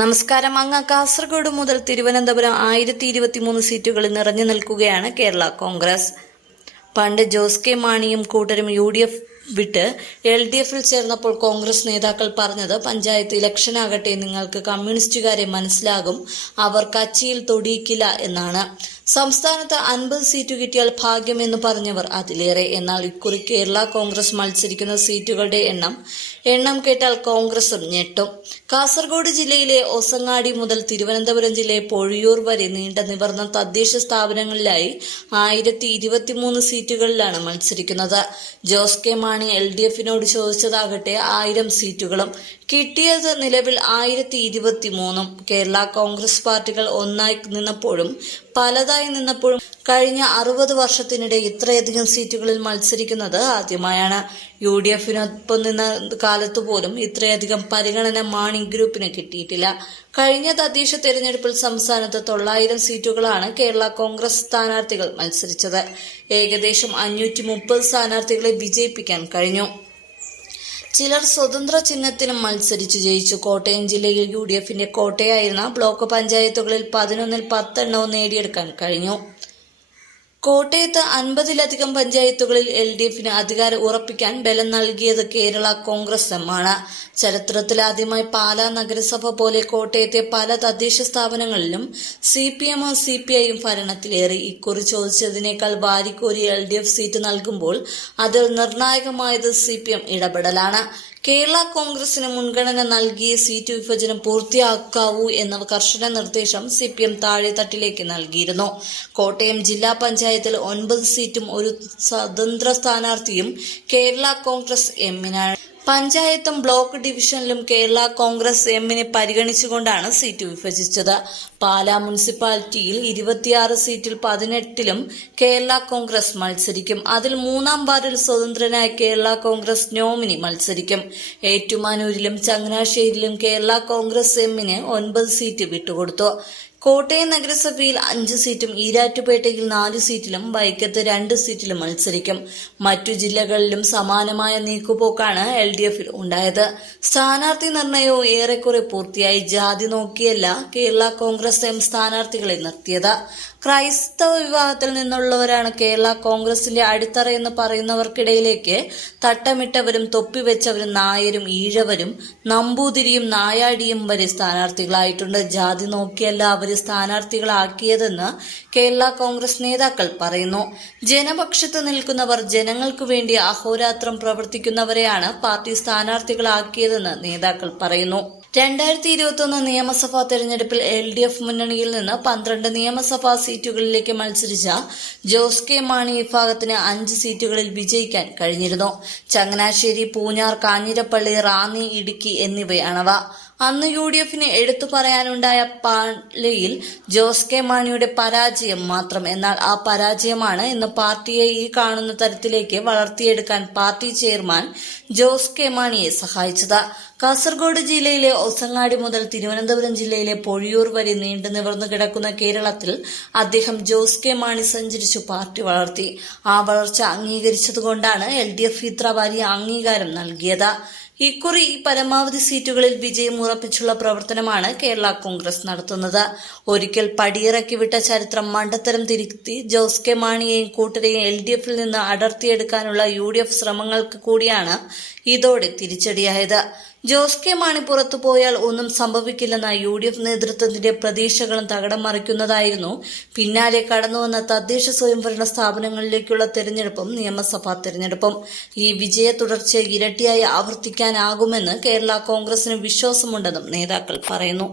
നമസ്കാരം. അങ്ങ് കാസർഗോഡ് മുതൽ തിരുവനന്തപുരം ആയിരത്തി ഇരുപത്തിമൂന്ന് സീറ്റുകളിൽ നിറഞ്ഞു നിൽക്കുകയാണ് കേരള കോൺഗ്രസ്. പണ്ട് ജോസ് കെ മാണിയും കൂട്ടരും യു ഡി എഫ് വിട്ട് എൽ ഡി എഫിൽ ചേർന്നപ്പോൾ കോൺഗ്രസ് നേതാക്കൾ പറഞ്ഞത് പഞ്ചായത്ത് ഇലക്ഷനാകട്ടെ നിങ്ങൾക്ക് കമ്മ്യൂണിസ്റ്റുകാരെ മനസ്സിലാകും അവർ കച്ചിയിൽ തൊടിയിക്കില്ല എന്നാണ്. സംസ്ഥാനത്ത് അൻപത് സീറ്റ് കിട്ടിയാൽ ഭാഗ്യമെന്ന് പറഞ്ഞവർ അതിലേറെ. എന്നാൽ ഇക്കുറി കേരള കോൺഗ്രസ് മത്സരിക്കുന്ന സീറ്റുകളുടെ എണ്ണം എണ്ണം കേട്ടാൽ കോൺഗ്രസും ഞെട്ടും. കാസർഗോഡ് ജില്ലയിലെ ഒസങ്ങാടി മുതൽ തിരുവനന്തപുരം ജില്ലയിലെ പൊഴിയൂർ വരെ നീണ്ട നിവർന്ന തദ്ദേശ സ്ഥാപനങ്ങളിലായി ആയിരത്തി ഇരുപത്തിമൂന്ന് സീറ്റുകളിലാണ് മത്സരിക്കുന്നത്. Jose K Mani L D എഫിനോട് ചോദിച്ചതാകട്ടെ ആയിരം സീറ്റുകളും. കിട്ടിയത് നിലവിൽ ആയിരത്തി ഇരുപത്തി മൂന്നും കേരള കോൺഗ്രസ് പാർട്ടികൾ ഒന്നായി നിന്നപ്പോഴും പലതായി നിന്നപ്പോഴും കഴിഞ്ഞ അറുപത് വർഷത്തിനിടെ ഇത്രയധികം സീറ്റുകളിൽ മത്സരിക്കുന്നത് ആദ്യമായാണ്. യു ഡി എഫിനൊപ്പം നിന്ന കാലത്ത് പോലും ഇത്രയധികം പരിഗണന മാണി ഗ്രൂപ്പിന് കിട്ടിയിട്ടില്ല. കഴിഞ്ഞ തദ്ദേശ തെരഞ്ഞെടുപ്പിൽ സംസ്ഥാനത്ത് തൊള്ളായിരം സീറ്റുകളാണ് കേരള കോൺഗ്രസ് സ്ഥാനാർത്ഥികൾ മത്സരിച്ചത്. ഏകദേശം അഞ്ഞൂറ്റി മുപ്പത് സ്ഥാനാർത്ഥികളെ വിജയിപ്പിക്കാൻ കഴിഞ്ഞു. ചിലർ സ്വതന്ത്ര ചിഹ്നത്തിലും മത്സരിച്ചു ജയിച്ചു. കോട്ടയം ജില്ലയിൽ യു ഡി എഫിന്റെ കോട്ടയായിരുന്ന ബ്ലോക്ക് പഞ്ചായത്തുകളിൽ പതിനൊന്നിൽ പത്തെണ്ണവും നേടിയെടുക്കാൻ കഴിഞ്ഞു. കോട്ടയത്ത് അൻപതിലധികം പഞ്ചായത്തുകളിൽ എൽ ഡി എഫിന് അധികാരം ഉറപ്പിക്കാൻ ബലം നൽകിയത് കേരള കോൺഗ്രസ് എമ്മാണ് ചരിത്രത്തിലാദ്യമായി പാലാ നഗരസഭ പോലെ കോട്ടയത്തെ പല തദ്ദേശ സ്ഥാപനങ്ങളിലും സി പി എമ്മും സി പി ഐയും ഭരണത്തിലേറി. ഇക്കുറി ചോദിച്ചതിനേക്കാൾ വാരിക്കോരി എൽ ഡി എഫ് സീറ്റ് നൽകുമ്പോൾ അതിൽ നിർണായകമായത് സി പി എം ഇടപെടലാണ്. കേരള കോൺഗ്രസിന് മുൻഗണന നൽകിയ സീറ്റ് വിഭജനം പൂർത്തിയാക്കാവൂ എന്ന കർശന നിർദ്ദേശം സി പി എം താഴെത്തട്ടിലേക്ക് നൽകിയിരുന്നു. കോട്ടയം ജില്ലാ പഞ്ചായത്തിൽ ഒൻപത് സീറ്റും ഒരു സ്വതന്ത്ര സ്ഥാനാർത്ഥിയും കേരള കോൺഗ്രസ് എമ്മിനാണ്. പഞ്ചായത്തും ബ്ലോക്ക് ഡിവിഷനിലും കേരള കോൺഗ്രസ് എമ്മിനെ പരിഗണിച്ചുകൊണ്ടാണ് സീറ്റ് വിഭജിച്ചത്. പാലാ മുനിസിപ്പാലിറ്റിയിൽ ഇരുപത്തിയാറ് സീറ്റിൽ പതിനെട്ടിലും കേരള കോൺഗ്രസ് മത്സരിക്കും. അതിൽ മൂന്നാം വാർഡിൽ സ്വതന്ത്രനായ കേരള കോൺഗ്രസ് നോമിനി മത്സരിക്കും. ഏറ്റുമാനൂരിലും ചങ്ങനാശ്ശേരിയിലും കേരള കോൺഗ്രസ് എമ്മിന് ഒൻപത് സീറ്റ് വിട്ടുകൊടുത്തു. കോട്ടയം നഗരസഭയിൽ അഞ്ച് സീറ്റും ഈരാറ്റുപേട്ടയിൽ നാല് സീറ്റിലും വൈക്കത്ത് രണ്ട് സീറ്റിലും മത്സരിക്കും. മറ്റു ജില്ലകളിലും സമാനമായ നീക്കുപോക്കാണ് എൽ ഡി എഫിൽ ഉണ്ടായത്. സ്ഥാനാർത്ഥി നിർണയവും ഏറെക്കുറെ പൂർത്തിയായി. ജാതി നോക്കിയല്ല കേരള കോൺഗ്രസ് എം സ്ഥാനാർത്ഥികളെ നിർത്തിയത്. ക്രൈസ്തവ വിഭാഗത്തിൽ നിന്നുള്ളവരാണ് കേരള കോൺഗ്രസിന്റെ അടിത്തറ എന്ന് പറയുന്നവർക്കിടയിലേക്ക് തട്ടമിട്ടവരും തൊപ്പിവെച്ചവരും നായരും ഈഴവരും നമ്പൂതിരിയും നായാടിയും വരെ സ്ഥാനാർത്ഥികളായിട്ടുണ്ട്. ജാതി നോക്കിയല്ല അവർ സ്ഥാനാർത്ഥികളാക്കിയതെന്ന് കേരള കോൺഗ്രസ് നേതാക്കൾ പറയുന്നു. ജനപക്ഷത്ത് നിൽക്കുന്നവർ ജനങ്ങൾക്കു വേണ്ടി അഹോരാത്രം പ്രവർത്തിക്കുന്നവരെയാണ് പാർട്ടി സ്ഥാനാർത്ഥികളാക്കിയതെന്ന് നേതാക്കൾ പറയുന്നു. രണ്ടായിരത്തി ഇരുപത്തൊന്ന് നിയമസഭാ തെരഞ്ഞെടുപ്പിൽ എൽ ഡി എഫ് മുന്നണിയിൽ നിന്ന് പന്ത്രണ്ട് നിയമസഭാ സീറ്റുകളിലേക്ക് മത്സരിച്ച ജോസ് കെ മാണി വിഭാഗത്തിന് അഞ്ച് സീറ്റുകളിൽ വിജയിക്കാൻ കഴിഞ്ഞിരുന്നു. ചങ്ങനാശ്ശേരി പൂഞ്ഞാർ കാഞ്ഞിരപ്പള്ളി റാന്നി ഇടുക്കി എന്നിവയാണവ. അന്ന് യു ഡി എഫിന് എടുത്തു പറയാനുണ്ടായ പാലയിൽ ജോസ് കെ മാണിയുടെ പരാജയം മാത്രം. എന്നാൽ ആ പരാജയമാണ് ഇന്ന് പാർട്ടിയെ ഈ കാണുന്ന തരത്തിലേക്ക് വളർത്തിയെടുക്കാൻ പാർട്ടി ചെയർമാൻ ജോസ് കെ മാണിയെ സഹായിച്ചത്. കാസർഗോഡ് ജില്ലയിലെ ഒസങ്ങാടി മുതൽ തിരുവനന്തപുരം ജില്ലയിലെ പൊഴിയൂർ വരെ നീണ്ടു നിവർന്നു കിടക്കുന്ന കേരളത്തിൽ അദ്ദേഹം ജോസ് കെ മാണി സഞ്ചരിച്ചു പാർട്ടി വളർത്തി. ആ വളർച്ച അംഗീകരിച്ചതുകൊണ്ടാണ് എൽ ഡി എഫ് ഇത്ര വലിയ അംഗീകാരം നൽകിയത്. ഇക്കുറി പരമാവധി സീറ്റുകളിൽ വിജയം ഉറപ്പിച്ചുള്ള പ്രവർത്തനമാണ് കേരള കോൺഗ്രസ് നടത്തുന്നത്. ഒരിക്കൽ പടിയിറക്കി വിട്ട ചരിത്രം മണ്ടത്തരം തിരുത്തി ജോസ് കെ മാണിയെയും കൂട്ടരെയും എൽ ഡി എഫിൽ നിന്ന് അടർത്തിയെടുക്കാനുള്ള യു ഡി എഫ് ശ്രമങ്ങൾക്ക് കൂടിയാണ് ഇതോടെ തിരിച്ചടിയായത്. ജോസ് കെ മാണി പുറത്തു പോയാൽ ഒന്നും സംഭവിക്കില്ലെന്ന യു ഡി എഫ് നേതൃത്വത്തിന്റെ പ്രതീക്ഷകളും തകടം മറിക്കുന്നതായിരുന്നു. പിന്നാലെ കടന്നുവന്ന തദ്ദേശ സ്വയംഭരണ സ്ഥാപനങ്ങളിലേക്കുള്ള തെരഞ്ഞെടുപ്പും നിയമസഭാ തെരഞ്ഞെടുപ്പും. ഈ വിജയ തുടർച്ച ഇരട്ടിയായി ആവർത്തിക്കാനാകുമെന്ന് കേരള കോൺഗ്രസിന് വിശ്വാസമുണ്ടെന്നും നേതാക്കൾ പറയുന്നു